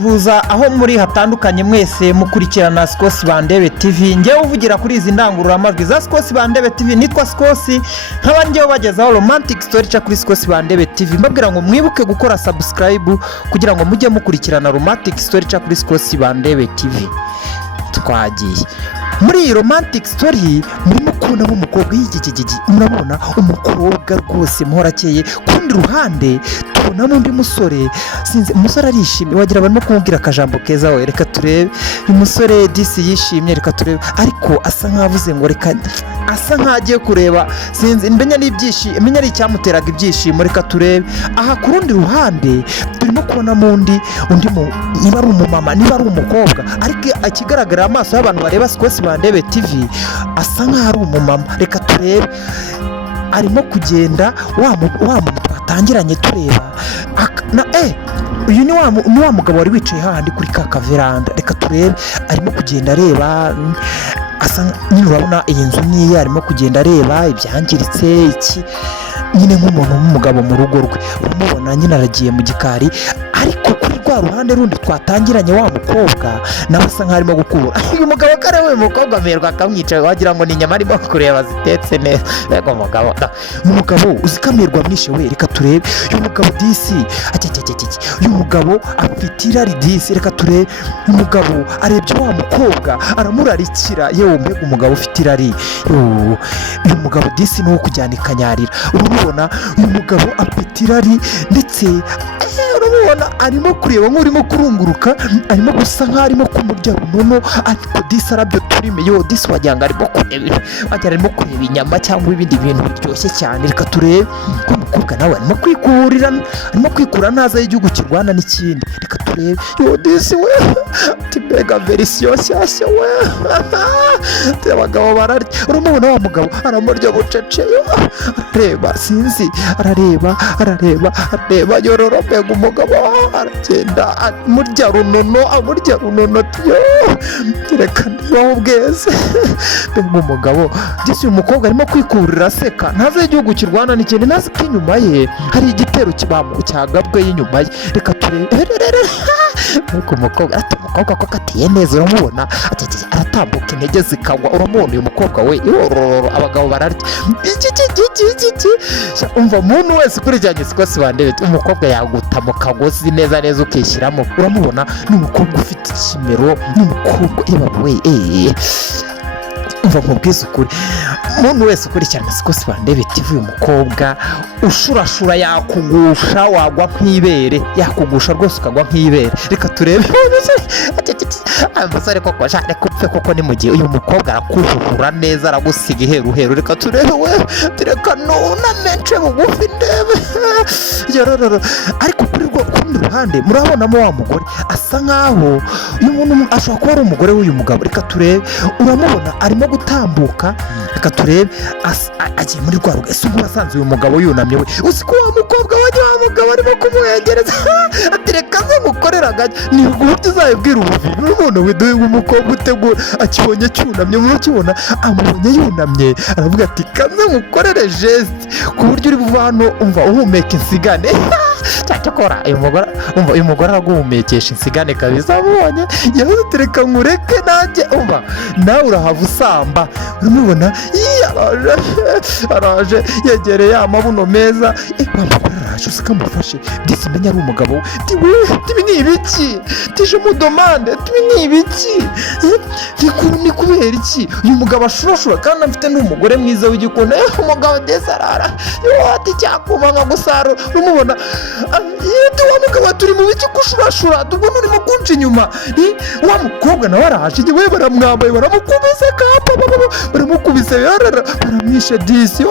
Huza aho muri hatandukanye mwese mukurikirana Skosi Bandebe TV. Ngewe uvugira kuri izi ndangururamajwi za Skosi Bandebe TV nitwa Skosi, nkaba ngewe bagezaho romantic story cha kuri Skosi Bandebe TV. Mbabwira ngo mwibuke gukora subscribe kugira ngo mujye mukurikirana romantic story cha kuri Skosi Bandebe TV. Twagiye muri romantic story murimo kubona umukobwa y'igigigi, murabona umukobwa rwose muhorakeye. Kundi ruhande tubona n'undi musore, sinze umusore arishimye, wagira barimo kumubwira akajambo keza. We reka turebe uyu musore disi yishimye, reka turebe, ariko asa nkavuze ngo reka, asa nkagiye kureba, sinze mbenya n'ibyishimo, menya ari icyamuteraga ibyishimo. Reka turebe aha ku rundi ruhande turimo kubona undi niba ari umumama niba ari umukobwa, ariko akigaragara amaso y'abantu bareba Skosi Bandebe TV asa nkaho ari umumama. Reka turebe arimo kugenda wa muntu twatangiranye tureba uyu ni wa mugabo wari wicaye hahandi kuri ka kaveranda. Reka turebe arimo kugenda areba, asa nyine urabona iyi nzu niye, arimo kugenda areba ibyangiritse iki, nyine nk'umuntu w'umugabo mu rugo rwe. Uramubona nyine aragiye mu gikari, ariko kuri rwa ruhande rundi twatangiranye wa mukobwa nawe asa nkaho arimo gukura. Uyu mugabo kare we mukobwa amerwa akamwicaye, wagira ngo ni inyama arimo kureba zitetse neza. Yego mugabo, uyu mugabo uzikamerwa mwishe we. Reka turebe uyu mugabo disi uyu mugabo afite irari disi. Reka turebe uyu mugabo arebye wa mukobwa aramurarikira, yewe mbega umugabo ufite irari. Uyu mugabo disi nuwo kujyana ikanyarira. Urabona uyu mugabo afite irari, ndetse urabona arimo kureba nk'urimo kurunguruka, arimo gusa nk'aho arimo kumurya runono, ariko disi arabyo turime. Yo disi wagira ngo arimo kureba inyama cyangwa ibindi bintu biryoshye cyane. Reka turebe ko umukobwa nawe arimo kwikura ntaza y'igihugu kirwana n'ikindi. Reka turebe yo disi we ati mbega verisiyo nshyashya we. Abagabo bararya, uramubona wa mugabo aramurya bucece, arareba sinzi, arareba yororo, mbega umugabo aragenda amurya runono yo. Reka nibaho ubweze mbega umugabo disi. Uyu mukobwa arimo kwikurira aseka, ntazi igihugu kirwana n'ikindi, ntazi ko inyuma ye hari igitero cyagabwe y'inyuma ye. Reka turebe ariko umukobwa ko katiye neza, uramubona aratambuka intege zikagwa. Uramubona uyu mukobwa we yororo, abagabo bararya umva. umuntu wese ukurikiranye Skosi Bandebe umukobwa yaguta mu kagozi neza ukishyiramo. Uramubona ni umukobwa ufite ikimero, ni umukobwa we umva nkubwiza ukuri, umuntu wese ukurikirana Skosi Bandebe TV uyu mukobwa ushurashura yakugusha, wagwa nk'ibere, yakugusha rwose ukagwa nk'ibere. Reka turebe umusore koko shane kupfe koko ni mu gihe uyu mukobwa arakujuhura neza, aragusiga iheruheru. Reka turebe we, tureka nunamence bugufi ndebe yororo. Ariko kuri kundi ruhande murabonamo wa mugore asa nkaho uyu muntu ashobora kuba ari umugore w'uyu mugabo. Reka turebe uramubona arimo gutambuka. Reka turebe agiye muri rwa rugo. Ese ubwo wasanze uyu mugabo yunamye we, uzi ko wa mukobwa wa mugabo arimo kumwegereza ati reka ze mukorera gake, ni uburyo uzayibwira ubuvi. Urabona we dore umukobwa utegura akibonye cyunamye, murabona amubonye yunamye, aravuga ati kaze mukorere geste ku buryo uri buva hano umva uhumeka insigane. Cyakora uyu mugore araguhumekesha insigane kabisa. Amubonye yavuze ati reka nkureke nanjye, umva nawe urahava usamba. Uramubona araje yegereye amabuno meza. Wa mugore araje usikamufashe disi, menya ari umugabo. Tibi ni ibiki tije mudomande, tibi ni ibiki ni kubera iki uyu mugabo ashurashura kandi afite n'umugore mwiza w'igikona. Umugabo desi arara yo ati cyakuma nka gusarura. Uramubona wa mugabo turi mu biki kushurashura, tubona urimo kunca inyuma. Wa mukobwa nawe araje we, baramwambaye baramukubise kapa, baramukubise baramwishe disi.